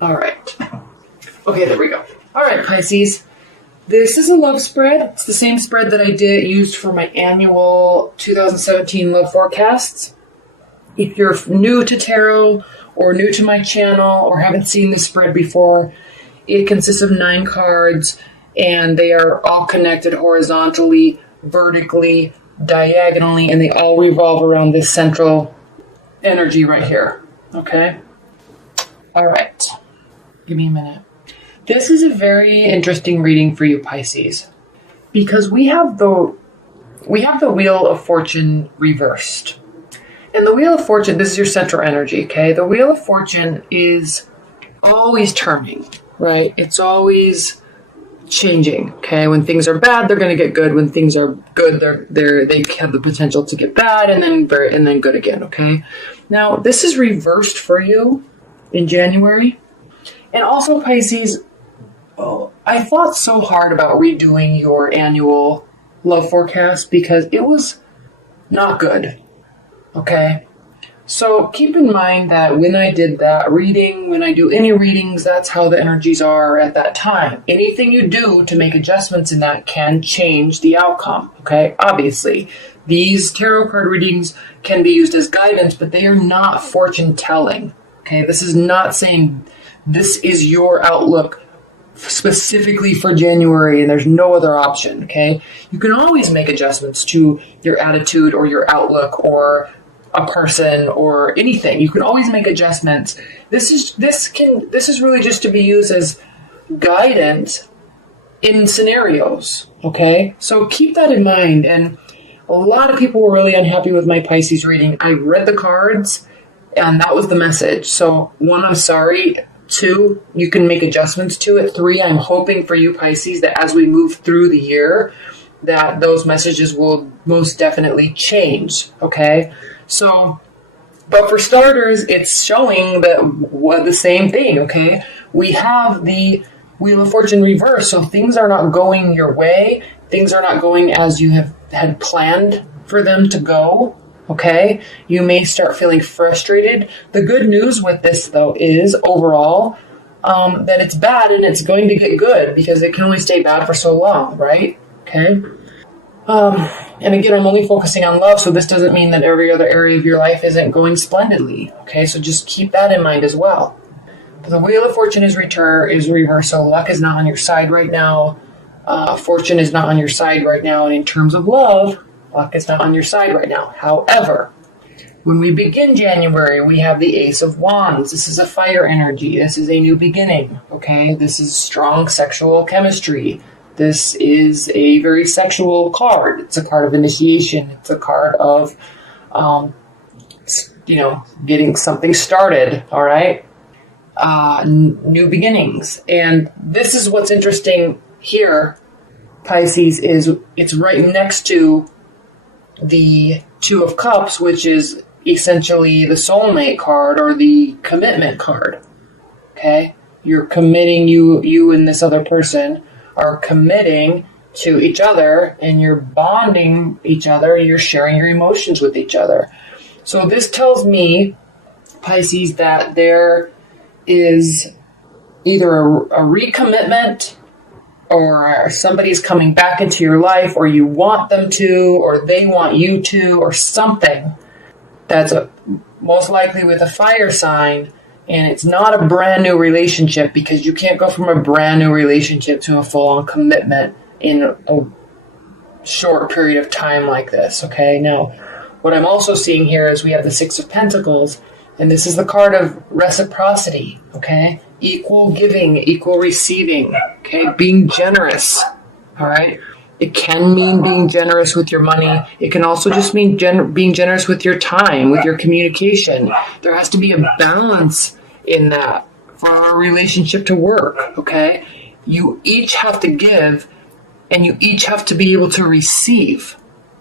All right. Okay, there we go. All right, Pisces. This is a love spread. It's the same spread that I used for my annual 2017 love forecasts. If you're new to tarot or new to my channel or haven't seen this spread before, it consists of 9 cards, and they are all connected horizontally, vertically, diagonally, and they all revolve around this central energy right here. Okay? All right. Give me a minute. This is a very interesting reading for you, Pisces, because we have the Wheel of Fortune reversed. And the Wheel of Fortune, this is your central energy, okay? The Wheel of Fortune is always turning, right? It's always changing, okay? When things are bad, they're going to get good. When things are good, they have the potential to get bad and then good again, okay? Now, this is reversed for you in January. And also, Pisces, I thought so hard about redoing your annual love forecast because it was not good. Okay? So keep in mind that when I did that reading, when I do any readings, that's how the energies are at that time. Anything you do to make adjustments in that can change the outcome. Okay? Obviously, these tarot card readings can be used as guidance, but they are not fortune telling. Okay? This is not saying this is your outlook specifically for January and there's no other option, okay? You can always make adjustments to your attitude or your outlook or a person or anything. You can always make adjustments. This is really just to be used as guidance in scenarios, okay? So keep that in mind. And a lot of people were really unhappy with my Pisces reading. I read the cards and that was the message. So 1, I'm sorry. 2, you can make adjustments to it. 3, I'm hoping for you, Pisces, that as we move through the year, that those messages will most definitely change, okay? So, but for starters, it's showing the same thing, okay? We have the Wheel of Fortune reversed, so things are not going your way. Things are not going as you had planned for them to go. Okay, you may start feeling frustrated. The good news with this, though, is overall that it's bad and it's going to get good because it can only stay bad for so long, right? Okay. And again, I'm only focusing on love, so this doesn't mean that every other area of your life isn't going splendidly. Okay, so just keep that in mind as well. But the Wheel of Fortune is reversed, so luck is not on your side right now. Fortune is not on your side right now, and in terms of love, luck is not on your side right now. However, when we begin January, we have the Ace of Wands. This is a fire energy. This is a new beginning, okay? This is strong sexual chemistry. This is a very sexual card. It's a card of initiation. It's a card of, getting something started, all right? New beginnings. And this is what's interesting here, Pisces, is it's right next to the 2 of Cups, which is essentially the soulmate card or the commitment card. Okay? You're committing, you and this other person are committing to each other and you're bonding each other, you're sharing your emotions with each other. So this tells me, Pisces, that there is either a recommitment or somebody's coming back into your life, or you want them to, or they want you to, or something that's most likely with a fire sign, and it's not a brand new relationship because you can't go from a brand new relationship to a full-on commitment in a short period of time like this, okay? Now, what I'm also seeing here is we have the 6 of Pentacles, and this is the card of reciprocity, okay? Equal giving, equal receiving, okay? Being generous, all right? It can mean being generous with your money. It can also just mean being generous with your time, with your communication. There has to be a balance in that for our relationship to work, okay? You each have to give, and you each have to be able to receive,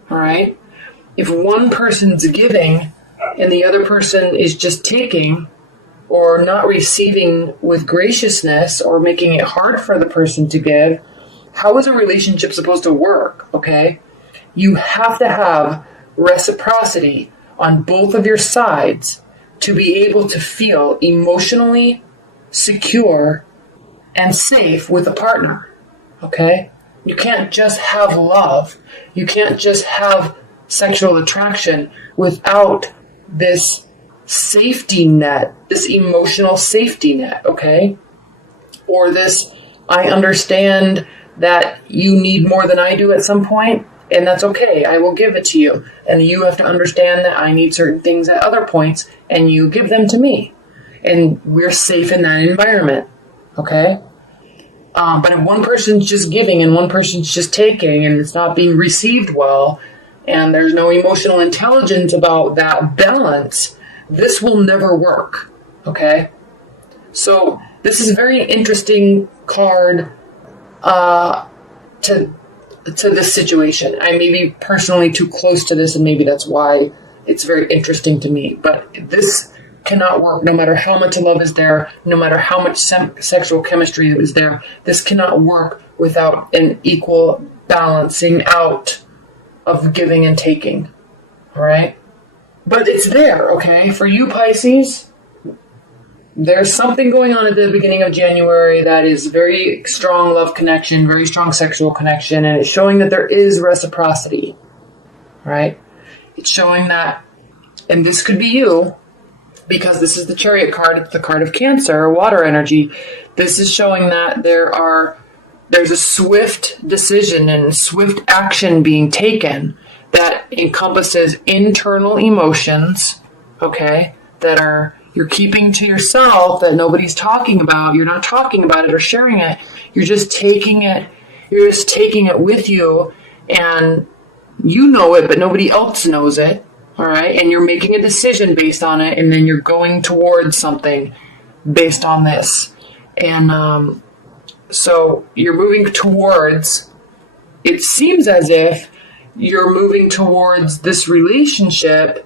all right? If one person's giving and the other person is just taking, or not receiving with graciousness, or making it hard for the person to give, how is a relationship supposed to work, okay? You have to have reciprocity on both of your sides to be able to feel emotionally secure and safe with a partner. Okay? You can't just have love. You can't just have sexual attraction without this safety net, this emotional safety net, okay? Or this, I understand that you need more than I do at some point, and that's okay. I will give it to you. And you have to understand that I need certain things at other points, and you give them to me. And we're safe in that environment, okay? But if one person's just giving and one person's just taking and it's not being received well, and there's no emotional intelligence about that balance, this will never work, okay? So this is a very interesting card to this situation. I may be personally too close to this, and maybe that's why it's very interesting to me. But this cannot work no matter how much love is there, no matter how much sexual chemistry is there. This cannot work without an equal balancing out of giving and taking. All right? But it's there, okay? For you, Pisces, there's something going on at the beginning of January that is very strong love connection, very strong sexual connection, and it's showing that there is reciprocity, right? It's showing that, and this could be you, because this is the Chariot card, it's the card of Cancer, water energy. This is showing that there's a swift decision and swift action being taken that encompasses internal emotions, okay, that you're keeping to yourself, that nobody's talking about. You're not talking about it or sharing it. You're just taking it with you, and you know it, but nobody else knows it. All right. And you're making a decision based on it. And then you're going towards something based on this. And, so you're moving towards, it seems as if you're moving towards this relationship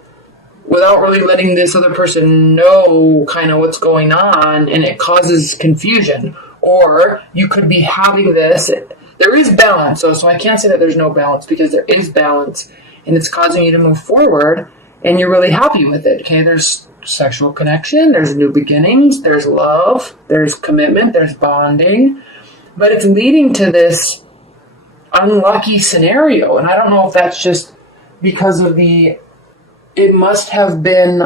without really letting this other person know kind of what's going on, and it causes confusion. Or you could be having this, there is balance, so I can't say that there's no balance, because there is balance, and it's causing you to move forward, and you're really happy with it, okay? There's sexual connection, there's new beginnings, there's love, there's commitment, there's bonding, but it's leading to this unlucky scenario, and I don't know if that's just because of it must have been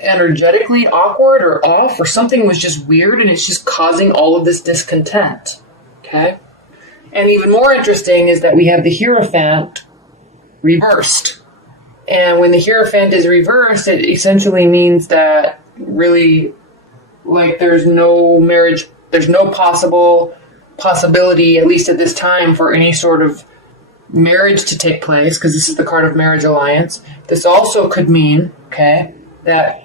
energetically awkward or off, or something was just weird, and it's just causing all of this discontent, okay? And even more interesting is that we have the Hierophant reversed. And when the Hierophant is reversed, it essentially means that really, like, there's no marriage, there's no possibility, at least at this time, for any sort of marriage to take place, because this is the card of marriage alliance. This also could mean, okay, that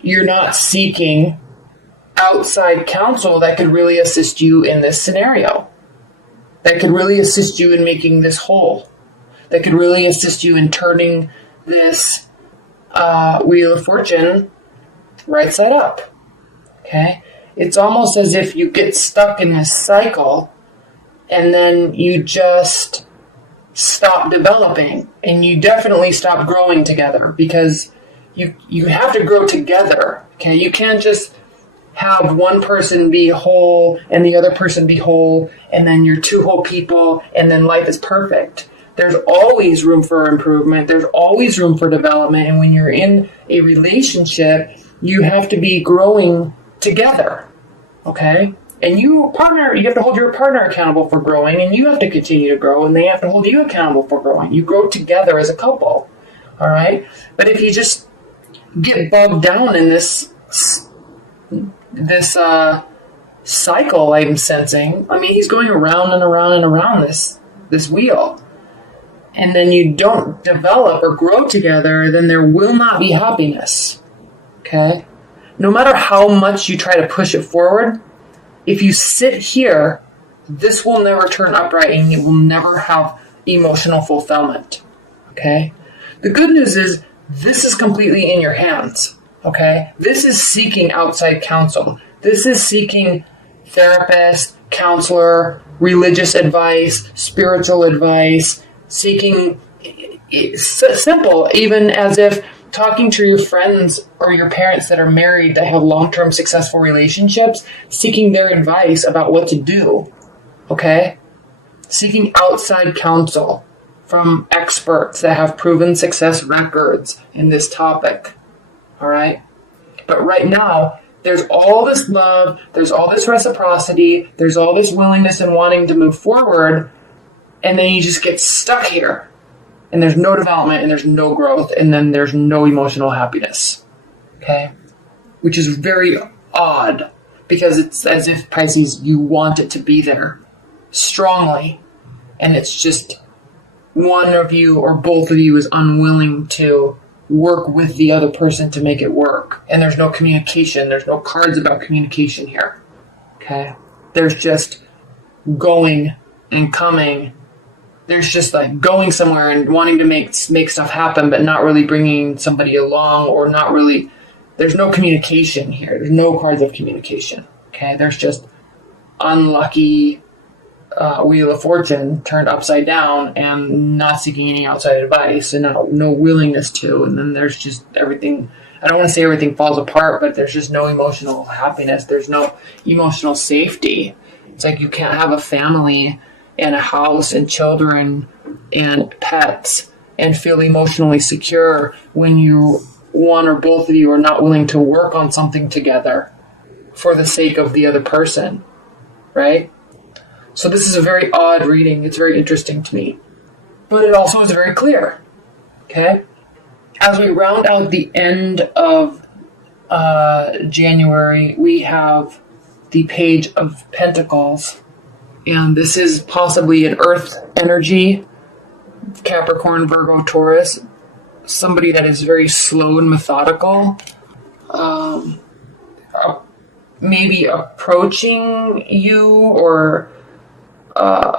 you're not seeking outside counsel that could really assist you in this scenario, that could really assist you in making this whole, that could really assist you in turning this Wheel of Fortune right side up, okay? It's almost as if you get stuck in this cycle, and then you just stop developing, and you definitely stop growing together, because you have to grow together, okay? You can't just have one person be whole and the other person be whole, and then you're two whole people, and then life is perfect. There's always room for improvement. There's always room for development. And when you're in a relationship, you have to be growing together, okay? And you have to hold your partner accountable for growing, and you have to continue to grow, and they have to hold you accountable for growing. You grow together as a couple, all right? But if you just get bogged down in this cycle I'm sensing, I mean, he's going around and around and around this wheel, and then you don't develop or grow together, then there will not be happiness, okay? No matter how much you try to push it forward, if you sit here, this will never turn upright, and you will never have emotional fulfillment, okay? The good news is this is completely in your hands, okay? This is seeking outside counsel. This is seeking therapist, counselor, religious advice, spiritual advice, seeking simple, even as if talking to your friends or your parents that are married that have long-term successful relationships, seeking their advice about what to do. Okay? Seeking outside counsel from experts that have proven success records in this topic. All right? But right now, there's all this love, there's all this reciprocity, there's all this willingness and wanting to move forward, and then you just get stuck here. And there's no development, and there's no growth, and then there's no emotional happiness. Okay? Which is very odd, because it's as if, Pisces, you want it to be there strongly, and it's just one of you or both of you is unwilling to work with the other person to make it work. And there's no communication. There's no cards about communication here. Okay? There's just going and coming. There's just like going somewhere and wanting to make stuff happen, but not really bringing somebody along, or not really. There's no communication here. There's no cards of communication. Okay? There's just unlucky Wheel of Fortune turned upside down and not seeking any outside advice and no willingness to. And then there's just everything. I don't want to say everything falls apart, but there's just no emotional happiness. There's no emotional safety. It's like you can't have a family and a house and children and pets and feel emotionally secure when one or both of you are not willing to work on something together for the sake of the other person, right? So this is a very odd reading. It's very interesting to me. But it also is very clear. Okay? As we round out the end of January, we have the Page of Pentacles. And this is possibly an earth energy, Capricorn, Virgo, Taurus. Somebody that is very slow and methodical. Maybe approaching you, or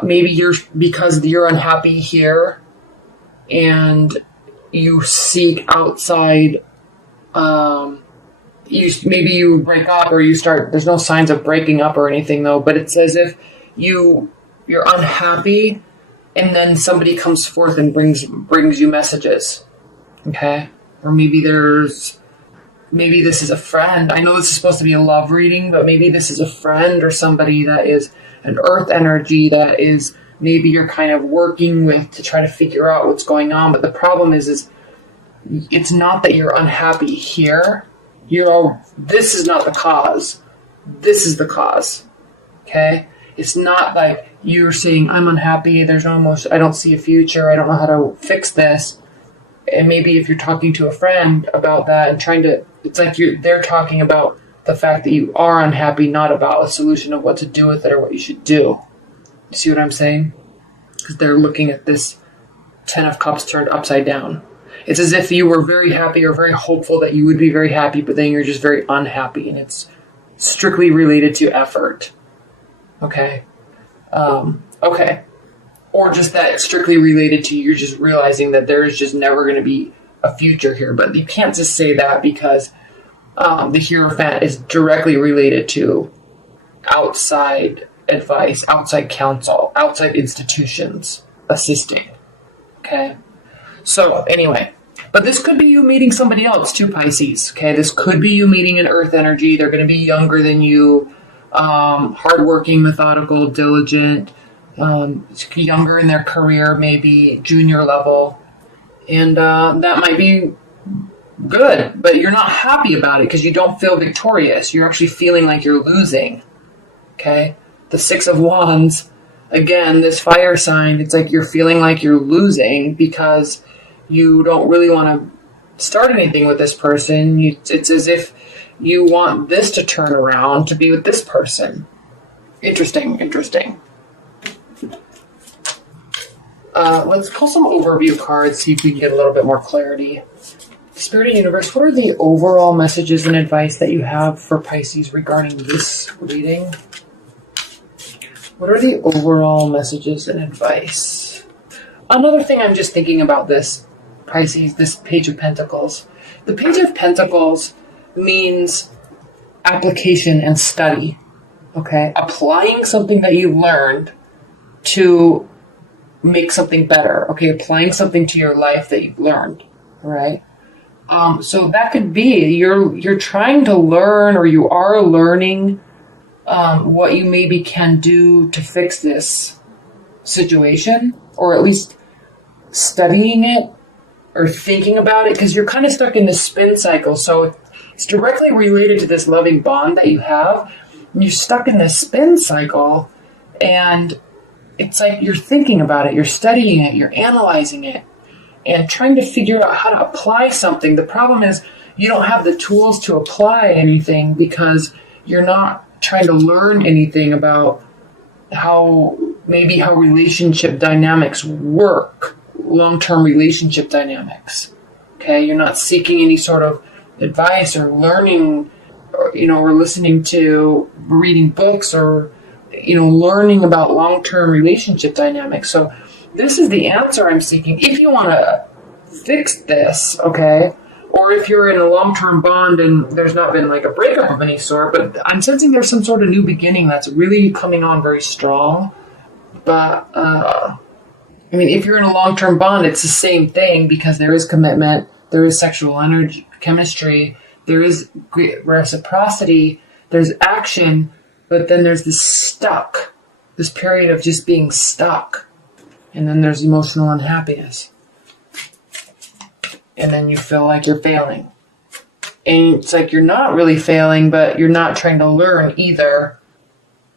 maybe because you're unhappy here and you seek outside, maybe you break up or you start, there's no signs of breaking up or anything though, but it's as if you're unhappy and then somebody comes forth and brings you messages. Okay? Or maybe this is a friend. I know this is supposed to be a love reading, but maybe this is a friend or somebody that is an earth energy that is maybe you're kind of working with to try to figure out what's going on. But the problem is it's not that you're unhappy here. This is not the cause. This is the cause. Okay? It's not like you're saying, I'm unhappy, there's no emotion, I don't see a future, I don't know how to fix this. And maybe if you're talking to a friend about that and it's like they're talking about the fact that you are unhappy, not about a solution of what to do with it or what you should do. You see what I'm saying? Because they're looking at this 10 of Cups turned upside down. It's as if you were very happy or very hopeful that you would be very happy, but then you're just very unhappy, and it's strictly related to effort. Okay. Okay. Or just that it's strictly related to you're just realizing that there is just never going to be a future here. But you can't just say that because the Hierophant is directly related to outside advice, outside counsel, outside institutions assisting. Okay? So, anyway. But this could be you meeting somebody else too, Pisces. Okay? This could be you meeting an earth energy. They're going to be younger than you, hardworking, methodical, diligent, younger in their career, maybe junior level. And that might be good, but you're not happy about it because you don't feel victorious. You're actually feeling like you're losing. Okay? The Six of Wands, again, this fire sign, it's like you're feeling like you're losing because you don't really want to start anything with this person. It's as if you want this to turn around to be with this person. Interesting. Let's pull some overview cards, see if we can get a little bit more clarity. Spirit and Universe, what are the overall messages and advice that you have for Pisces regarding this reading? What are the overall messages and advice? Another thing I'm just thinking about this, Pisces, this Page of Pentacles. The Page of Pentacles means application and study. Okay? Applying something that you learned to make something better. Okay? Applying something to your life that you've learned. Right? So that could be you're trying to learn, or you are learning what you maybe can do to fix this situation, or at least studying it or thinking about it, because you're kind of stuck in this spin cycle. So it's directly related to this loving bond that you have. And you're stuck in this spin cycle, and it's like you're thinking about it, you're studying it, you're analyzing it, and trying to figure out how to apply something. The problem is you don't have the tools to apply anything because you're not trying to learn anything about how relationship dynamics work, long-term relationship dynamics. Okay, you're not seeking any sort of advice or learning, or listening to, reading books, or learning about long-term relationship dynamics. So this is the answer I'm seeking. If you want to fix this, okay, or if you're in a long-term bond and there's not been like a breakup of any sort, but I'm sensing there's some sort of new beginning that's really coming on very strong. But, if you're in a long-term bond, it's the same thing, because there is commitment, there is sexual energy, chemistry, there is reciprocity, there's action, but then there's this period of just being stuck. And then there's emotional unhappiness. And then you feel like you're failing. And it's like you're not really failing, but you're not trying to learn either.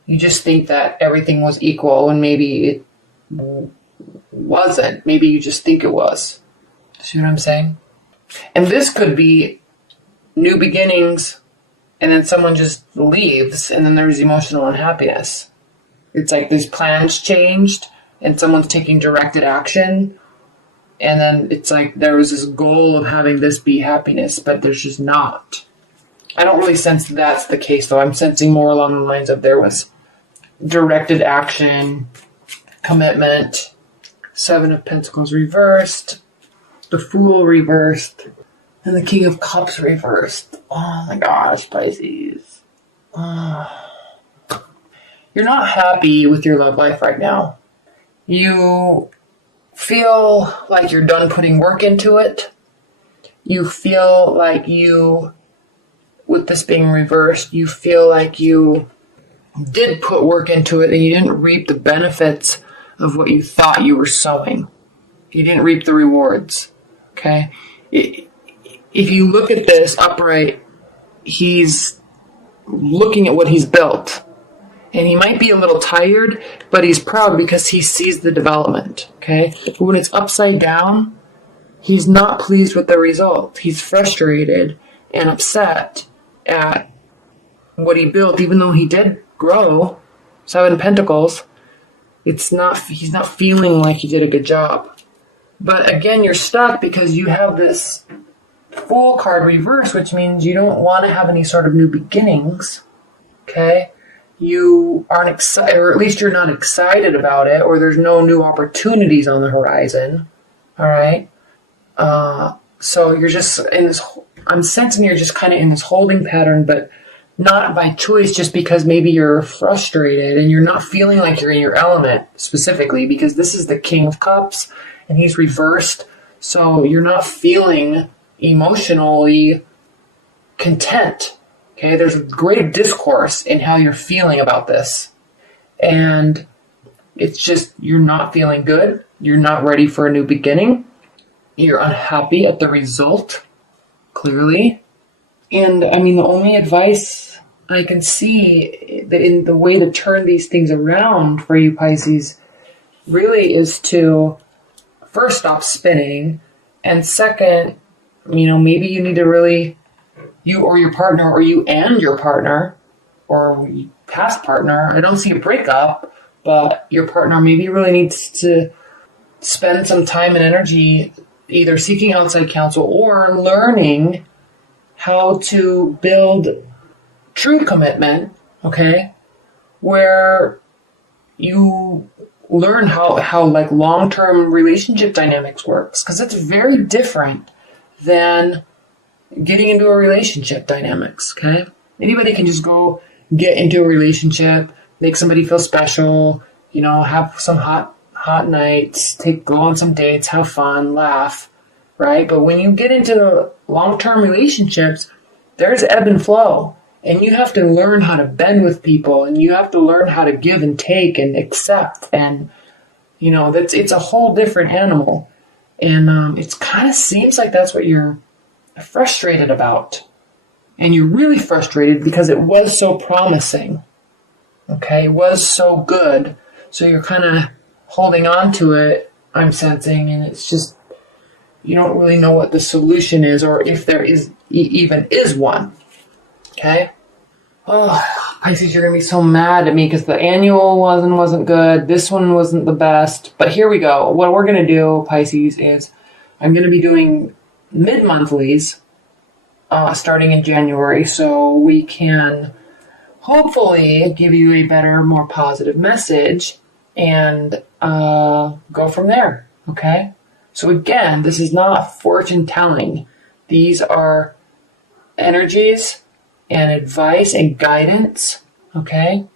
You just think that everything was equal when maybe it wasn't. Maybe you just think it was. See what I'm saying? And this could be new beginnings, and then someone just leaves, and then there's emotional unhappiness. It's like these plans changed, and someone's taking directed action, and then it's like there was this goal of having this be happiness, but there's just not. I don't really sense that's the case, though. I'm sensing more along the lines of there was directed action, commitment, 7 of Pentacles reversed, the Fool reversed, and the King of Cups reversed. Oh my gosh, Pisces. You're not happy with your love life right now. You feel like you're done putting work into it. You feel like with this being reversed, you feel like you did put work into it and you didn't reap the benefits of what you thought you were sowing. You didn't reap the rewards. Okay? If you look at this upright, he's looking at what he's built. And he might be a little tired, but he's proud because he sees the development, okay? But when it's upside down, he's not pleased with the result. He's frustrated and upset at what he built, even though he did grow. 7 of Pentacles. He's not feeling like he did a good job. But again, you're stuck because you have this Fool card reverse, which means you don't want to have any sort of new beginnings, okay? You aren't excited, or at least you're not excited about it, or there's no new opportunities on the horizon. All right. So you're just in this, I'm sensing you're just kind of in this holding pattern, but not by choice, just because maybe you're frustrated and you're not feeling like you're in your element specifically, because this is the King of Cups and he's reversed. So you're not feeling emotionally content. Okay, there's a great discourse in how you're feeling about this. And it's just, you're not feeling good. You're not ready for a new beginning. You're unhappy at the result, clearly. And the only advice I can see in the way to turn these things around for you, Pisces, really is to first stop spinning. And second, maybe you need to really, you or your partner, or you and your partner, or past partner, I don't see a breakup, but your partner maybe really needs to spend some time and energy either seeking outside counsel or learning how to build true commitment, okay, where you learn how like long-term relationship dynamics works, because it's very different than getting into a relationship dynamics, okay? Anybody can just go get into a relationship, make somebody feel special, have some hot nights, go on some dates, have fun, laugh. right? But when you get into long-term relationships, there's ebb and flow. And you have to learn how to bend with people, and you have to learn how to give and take and accept. And, it's a whole different animal. And it kind of seems like that's what you're frustrated about. And you're really frustrated because it was so promising. Okay, it was so good. So you're kind of holding on to it, I'm sensing, and it's just, you don't really know what the solution is or if there is even is one. Okay? Oh, Pisces, you're going to be so mad at me because the annual wasn't good. This one wasn't the best. But here we go. What we're going to do, Pisces, is I'm going to be doing mid-monthlies starting in January so we can hopefully give you a better, more positive message and go from there. Okay? So again, this is not fortune telling. These are energies and advice and guidance, okay?